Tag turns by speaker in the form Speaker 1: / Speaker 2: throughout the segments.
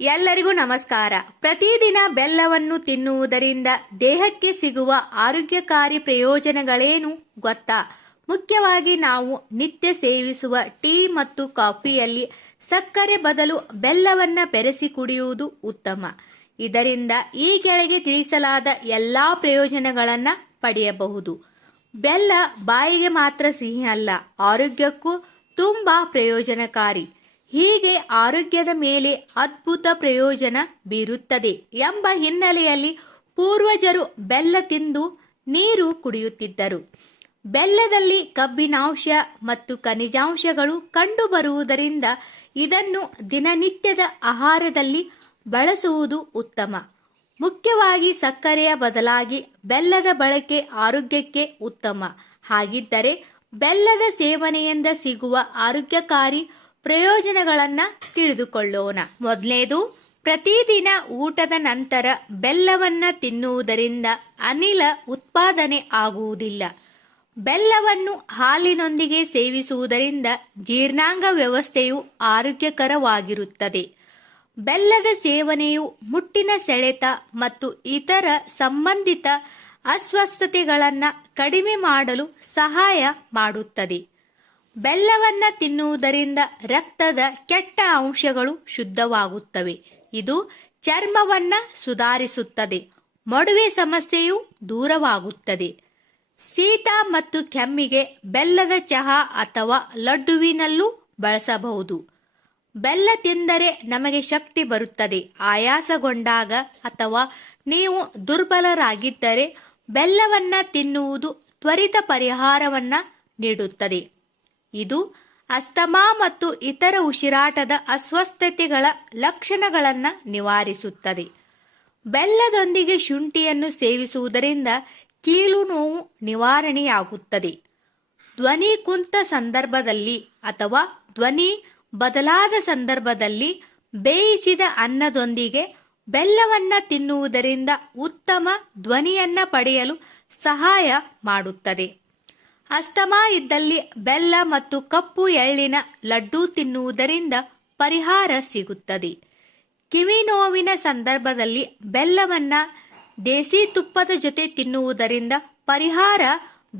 Speaker 1: ಎಲ್ಲರಿಗೂ ನಮಸ್ಕಾರ. ಪ್ರತಿದಿನ ಬೆಲ್ಲವನ್ನು ತಿನ್ನುವುದರಿಂದ ದೇಹಕ್ಕೆ ಸಿಗುವ ಆರೋಗ್ಯಕಾರಿ ಪ್ರಯೋಜನಗಳೇನು ಗೊತ್ತಾ? ಮುಖ್ಯವಾಗಿ ನಾವು ನಿತ್ಯ ಸೇವಿಸುವ ಟೀ ಮತ್ತು ಕಾಫಿಯಲ್ಲಿ ಸಕ್ಕರೆ ಬದಲು ಬೆಲ್ಲವನ್ನು ಬೆರೆಸಿ ಕುಡಿಯುವುದು ಉತ್ತಮ. ಇದರಿಂದ ಈ ಕೆಳಗೆ ತಿಳಿಸಲಾದ ಎಲ್ಲಾ ಪ್ರಯೋಜನಗಳನ್ನು ಪಡೆಯಬಹುದು. ಬೆಲ್ಲ ಬಾಯಿಗೆ ಮಾತ್ರ ಸಿಹಿ ಅಲ್ಲ, ಆರೋಗ್ಯಕ್ಕೂ ತುಂಬಾ ಪ್ರಯೋಜನಕಾರಿ. ಹೀಗೆ ಆರೋಗ್ಯದ ಮೇಲೆ ಅದ್ಭುತ ಪ್ರಯೋಜನ ಬೀರುತ್ತದೆ ಎಂಬ ಹಿನ್ನೆಲೆಯಲ್ಲಿ ಪೂರ್ವಜರು ಬೆಲ್ಲ ತಿಂದು ನೀರು ಕುಡಿಯುತ್ತಿದ್ದರು. ಬೆಲ್ಲದಲ್ಲಿ ಕಬ್ಬಿನಾಂಶ ಮತ್ತು ಖನಿಜಾಂಶಗಳು ಕಂಡುಬರುವುದರಿಂದ ಇದನ್ನು ದಿನನಿತ್ಯದ ಆಹಾರದಲ್ಲಿ ಬಳಸುವುದು ಉತ್ತಮ. ಮುಖ್ಯವಾಗಿ ಸಕ್ಕರೆಯ ಬದಲಾಗಿ ಬೆಲ್ಲದ ಬಳಕೆ ಆರೋಗ್ಯಕ್ಕೆ ಉತ್ತಮ. ಹಾಗಿದ್ದರೆ ಬೆಲ್ಲದ ಸೇವನೆಯಿಂದ ಸಿಗುವ ಆರೋಗ್ಯಕಾರಿ ಪ್ರಯೋಜನಗಳನ್ನ ತಿಳಿದುಕೊಳ್ಳೋಣ. ಮೊದಲನೇದು ಪ್ರತಿದಿನ ಊಟದ ನಂತರ ಬೆಲ್ಲವನ್ನ ತಿನ್ನುವುದರಿಂದ ಅನಿಲ ಉತ್ಪಾದನೆ ಆಗುವುದಿಲ್ಲ. ಬೆಲ್ಲವನ್ನು ಹಾಲಿನೊಂದಿಗೆ ಸೇವಿಸುವುದರಿಂದ ಜೀರ್ಣಾಂಗ ವ್ಯವಸ್ಥೆಯು ಆರೋಗ್ಯಕರವಾಗಿರುತ್ತದೆ. ಬೆಲ್ಲದ ಸೇವನೆಯು ಮುಟ್ಟಿನ ಸೆಳೆತ ಮತ್ತು ಇತರ ಸಂಬಂಧಿತ ಅಸ್ವಸ್ಥತೆಗಳನ್ನು ಕಡಿಮೆ ಮಾಡಲು ಸಹಾಯ ಮಾಡುತ್ತದೆ. ಬೆಲ್ಲವನ್ನ ತಿನ್ನುವುದರಿಂದ ರಕ್ತದ ಕೆಟ್ಟ ಅಂಶಗಳು ಶುದ್ಧವಾಗುತ್ತವೆ. ಇದು ಚರ್ಮವನ್ನ ಸುಧಾರಿಸುತ್ತದೆ. ಮೊಡವೆ ಸಮಸ್ಯೆಯು ದೂರವಾಗುತ್ತದೆ. ಶೀತ ಮತ್ತು ಕೆಮ್ಮಿಗೆ ಬೆಲ್ಲದ ಚಹಾ ಅಥವಾ ಲಡ್ಡುವಿನಲ್ಲೂ ಬಳಸಬಹುದು. ಬೆಲ್ಲ ತಿಂದರೆ ನಮಗೆ ಶಕ್ತಿ ಬರುತ್ತದೆ. ಆಯಾಸಗೊಂಡಾಗ ಅಥವಾ ನೀವು ದುರ್ಬಲರಾಗಿದ್ದರೆ ಬೆಲ್ಲವನ್ನ ತಿನ್ನುವುದು ತ್ವರಿತ ಪರಿಹಾರವನ್ನ ನೀಡುತ್ತದೆ. ಇದು ಅಸ್ತಮಾ ಮತ್ತು ಇತರ ಉಸಿರಾಟದ ಅಸ್ವಸ್ಥತೆಗಳ ಲಕ್ಷಣಗಳನ್ನು ನಿವಾರಿಸುತ್ತದೆ. ಬೆಲ್ಲದೊಂದಿಗೆ ಶುಂಠಿಯನ್ನು ಸೇವಿಸುವುದರಿಂದ ಕೀಲು ನೋವು ನಿವಾರಣೆಯಾಗುತ್ತದೆ. ಧ್ವನಿ ಕುಂತ ಸಂದರ್ಭದಲ್ಲಿ ಅಥವಾ ಧ್ವನಿ ಬದಲಾದ ಸಂದರ್ಭದಲ್ಲಿ ಬೇಯಿಸಿದ ಅನ್ನದೊಂದಿಗೆ ಬೆಲ್ಲವನ್ನ ತಿನ್ನುವುದರಿಂದ ಉತ್ತಮ ಧ್ವನಿಯನ್ನ ಪಡೆಯಲು ಸಹಾಯ ಮಾಡುತ್ತದೆ. ಅಸ್ತಮಾ ಇದ್ದಲ್ಲಿ ಬೆಲ್ಲ ಮತ್ತು ಕಪ್ಪು ಎಳ್ಳಿನ ಲಡ್ಡು ತಿನ್ನುವುದರಿಂದ ಪರಿಹಾರ ಸಿಗುತ್ತದೆ. ಕಿವಿ ನೋವಿನ ಸಂದರ್ಭದಲ್ಲಿ ಬೆಲ್ಲವನ್ನ ದೇಸಿ ತುಪ್ಪದ ಜೊತೆ ತಿನ್ನುವುದರಿಂದ ಪರಿಹಾರ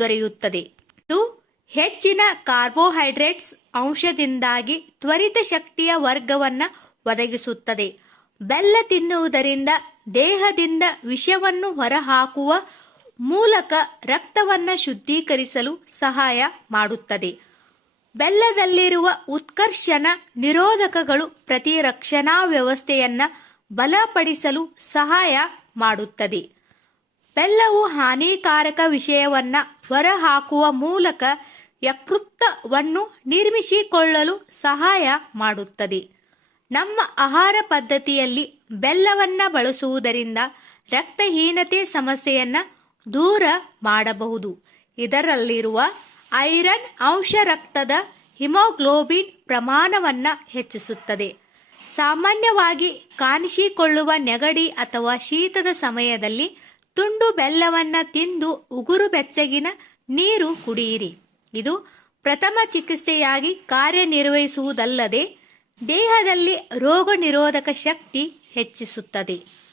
Speaker 1: ದೊರೆಯುತ್ತದೆ. ಇದು ಹೆಚ್ಚಿನ ಕಾರ್ಬೋಹೈಡ್ರೇಟ್ಸ್ ಅಂಶದಿಂದಾಗಿ ತ್ವರಿತ ಶಕ್ತಿಯ ವರ್ಗವನ್ನು ಒದಗಿಸುತ್ತದೆ. ಬೆಲ್ಲ ತಿನ್ನುವುದರಿಂದ ದೇಹದಿಂದ ವಿಷವನ್ನು ಹೊರಹಾಕುವ ಮೂಲಕ ರಕ್ತವನ್ನು ಶುದ್ಧೀಕರಿಸಲು ಸಹಾಯ ಮಾಡುತ್ತದೆ. ಬೆಲ್ಲದಲ್ಲಿರುವ ಉತ್ಕರ್ಷಣ ನಿರೋಧಕಗಳು ಪ್ರತಿರಕ್ಷಣಾ ವ್ಯವಸ್ಥೆಯನ್ನು ಬಲಪಡಿಸಲು ಸಹಾಯ ಮಾಡುತ್ತದೆ. ಬೆಲ್ಲವು ಹಾನಿಕಾರಕ ವಿಷಯವನ್ನ ಹೊರಹಾಕುವ ಮೂಲಕ ಯಕೃತ್ತವನ್ನು ನಿರ್ಮಿಸಿಕೊಳ್ಳಲು ಸಹಾಯ ಮಾಡುತ್ತದೆ. ನಮ್ಮ ಆಹಾರ ಪದ್ಧತಿಯಲ್ಲಿ ಬೆಲ್ಲವನ್ನು ಬಳಸುವುದರಿಂದ ರಕ್ತಹೀನತೆ ಸಮಸ್ಯೆಯನ್ನ ದೂರ ಮಾಡಬಹುದು. ಇದರಲ್ಲಿರುವ ಐರನ್ ಅಂಶ ರಕ್ತದ ಹಿಮೋಗ್ಲೋಬಿನ್ ಪ್ರಮಾಣವನ್ನು ಹೆಚ್ಚಿಸುತ್ತದೆ. ಸಾಮಾನ್ಯವಾಗಿ ಕಾಣಿಸಿಕೊಳ್ಳುವ ನೆಗಡಿ ಅಥವಾ ಶೀತದ ಸಮಯದಲ್ಲಿ ತುಂಡು ಬೆಲ್ಲವನ್ನು ತಿಂದು ಉಗುರು ಬೆಚ್ಚಗಿನ ನೀರು ಕುಡಿಯಿರಿ. ಇದು ಪ್ರಥಮ ಚಿಕಿತ್ಸೆಯಾಗಿ ಕಾರ್ಯನಿರ್ವಹಿಸುವುದಲ್ಲದೆ ದೇಹದಲ್ಲಿ ರೋಗ ನಿರೋಧಕ ಶಕ್ತಿ ಹೆಚ್ಚಿಸುತ್ತದೆ.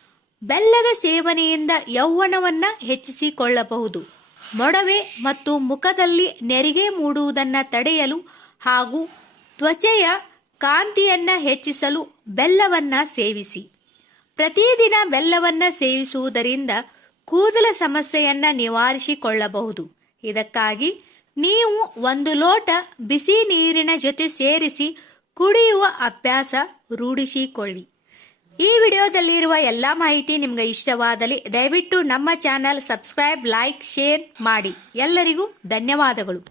Speaker 1: ಬೆಲ್ಲದ ಸೇವನೆಯಿಂದ ಯೌವನವನ್ನು ಹೆಚ್ಚಿಸಿಕೊಳ್ಳಬಹುದು. ಮೊಡವೆ ಮತ್ತು ಮುಖದಲ್ಲಿ ನೆರಿಗೆ ಮೂಡುವುದನ್ನು ತಡೆಯಲು ಹಾಗೂ ತ್ವಚೆಯ ಕಾಂತಿಯನ್ನು ಹೆಚ್ಚಿಸಲು ಬೆಲ್ಲವನ್ನು ಸೇವಿಸಿ. ಪ್ರತಿದಿನ ಬೆಲ್ಲವನ್ನು ಸೇವಿಸುವುದರಿಂದ ಕೂದಲ ಸಮಸ್ಯೆಯನ್ನು ನಿವಾರಿಸಿಕೊಳ್ಳಬಹುದು. ಇದಕ್ಕಾಗಿ ನೀವು ಒಂದು ಲೋಟ ಬಿಸಿ ನೀರಿನ ಜೊತೆ ಸೇರಿಸಿ ಕುಡಿಯುವ ಅಭ್ಯಾಸ ರೂಢಿಸಿಕೊಳ್ಳಿ. ಈ ವಿಡಿಯೋದಲ್ಲಿರುವ ಎಲ್ಲಾ ಮಾಹಿತಿ ನಿಮ್ಗೆ ಇಷ್ಟವಾದಲ್ಲಿ ದಯವಿಟ್ಟು ನಮ್ಮ ಚಾನಲ್ ಸಬ್ಸ್ಕ್ರೈಬ್, ಲೈಕ್, ಶೇರ್ ಮಾಡಿ. ಎಲ್ಲರಿಗೂ ಧನ್ಯವಾದಗಳು.